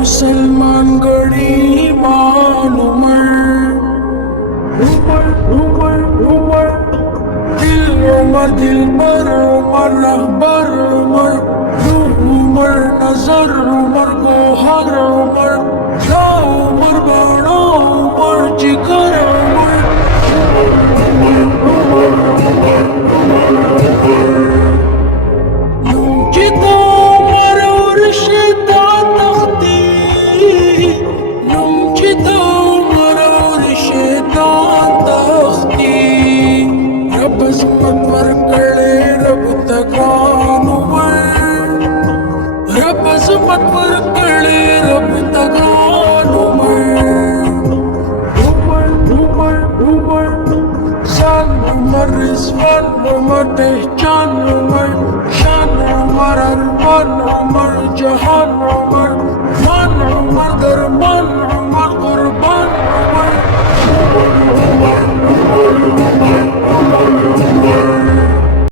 मुसलमान गड़ी मालूमर दिल पर उमर रहबर उमर उमर नजर उमर गोहर उमर क्या उमर बड़ा उमर जिगर जिता उमर और शिदा तख्ती जिता उमर और शिदा तख्ती रब अज़मत वर करे रब तकान उमर रब अज़मत वर